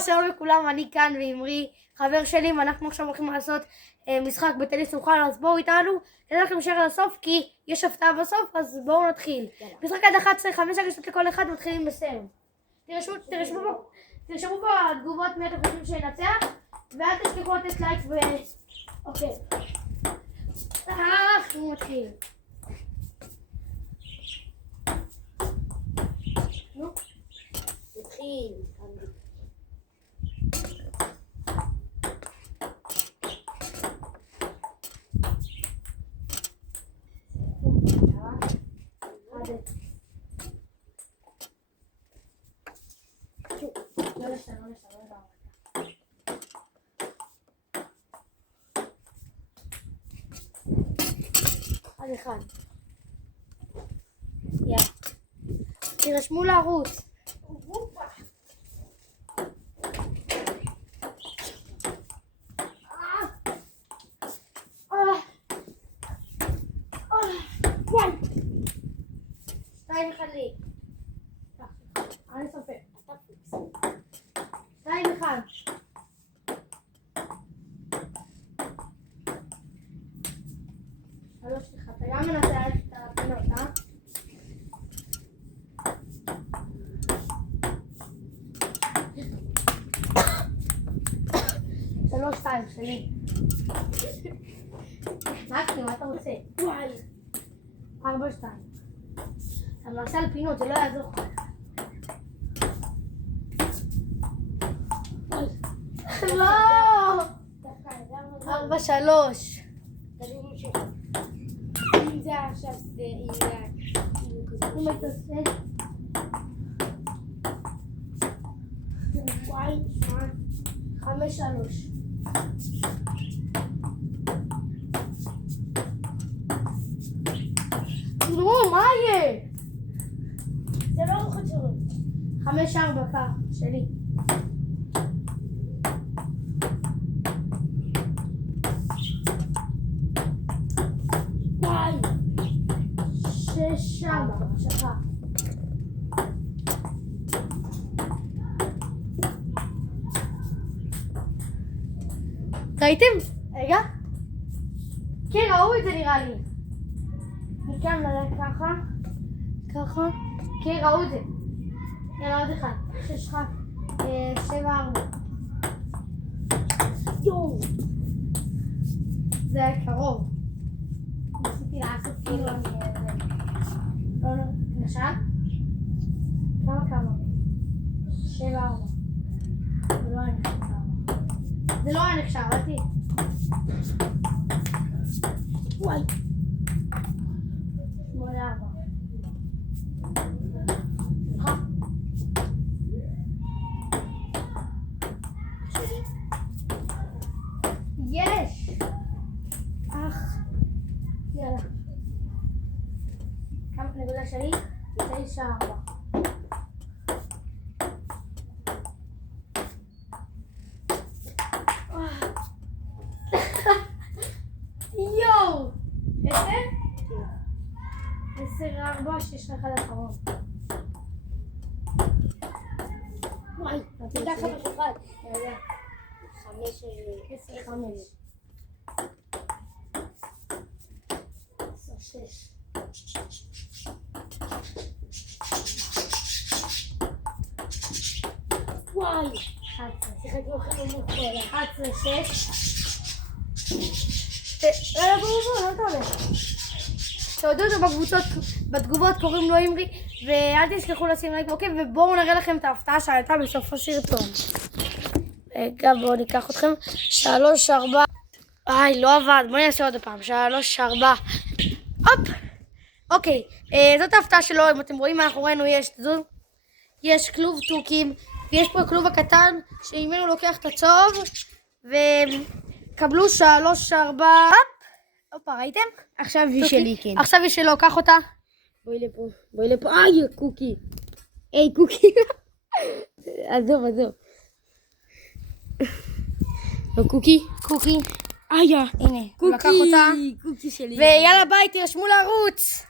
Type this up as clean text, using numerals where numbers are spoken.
שלום לכולם, אני כאן ועמרי, חבר שלי, ואנחנו עכשיו הולכים לעשות משחק בטניס אוכל, אז בואו איתנו, כדאי לכם להישאר לסוף, כי יש הפתעה בסוף, אז בואו נתחיל. משחק עד 11, 5 הגשות לכל אחד, מתחילים בסרב. תרשמו פה התגובות מי אתם חושבים שינצח, ואל תשכחו לתת לייק ו... אוקיי. אנחנו מתחיל. נו, נתחיל. עד אחד. תירשמו לערוץ. שתיים אחד לי. אני סופר. שתיים אחד. שלוש לך. אתה גם מנסה את הפינות, אה? שלוש שתיים שלי. מקסימום, מה אתה רוצה? ארבע שתיים. אתה מנסה על פינות, זה לא יעזור לך. לא! ארבע שלוש. אם זה עכשיו זה אם אתה עושה וואי, חמש שלוש. נו, מה יהיה? זה לא ארוחות שלו. חמש ארבע כך, שלי. וואי. שש ארבע, שלך. ראיתם? רגע. כן, ראו את זה נראה לי. מכאן נראה ככה. ככה. כן, ראו את זה. יאללה, עוד אחד. שש לך. שבע ארבע. יואו. זה היה קרוב. ניסיתי לעשות כאילו לא נחשב? כמה? שבע ארבע. זה לא היה נחשב. זה לא היה נחשב, אל תהיה. וואי. שמונה ארבע. יש! יאללה. כמה נקודה שלי? 9 4. יואו! 10? 10 4 6 1 אחרון. וואי. תיקח חמש אחד. יאללה. 5 10 5. 6. וואי. 11. שיחקנו אחרי מול 11 6. לא תעולה. תעודו אותו בקבוצות, בתגובות, קוראים לו עמרי, ואל תשכחו לשים לייק ועוקב, ובואו נראה לכם את ההפתעה שהייתה בסוף הסרטון. רגע, בואו ניקח אתכם. 3 4. לא עבד, בואו נעשה עוד פעם. 3 4. הופ! אוקיי, זאת ההפתעה שלו. אם אתם רואים מאחורינו יש כלוב תוכים, ויש פה הכלוב הקטן שממנו לוקח את הצהוב, וקבלו 3 4. הופה, ראיתם? עכשיו היא שלי, כן. עכשיו היא שלו, קח אותה. בואי לפה. קוקי. היי, קוקי. עזוב. לא קוקי. קוקי. הנה, הוא לקח אותה. קוקי שלי. ויאללה ביי, תירשמו לערוץ.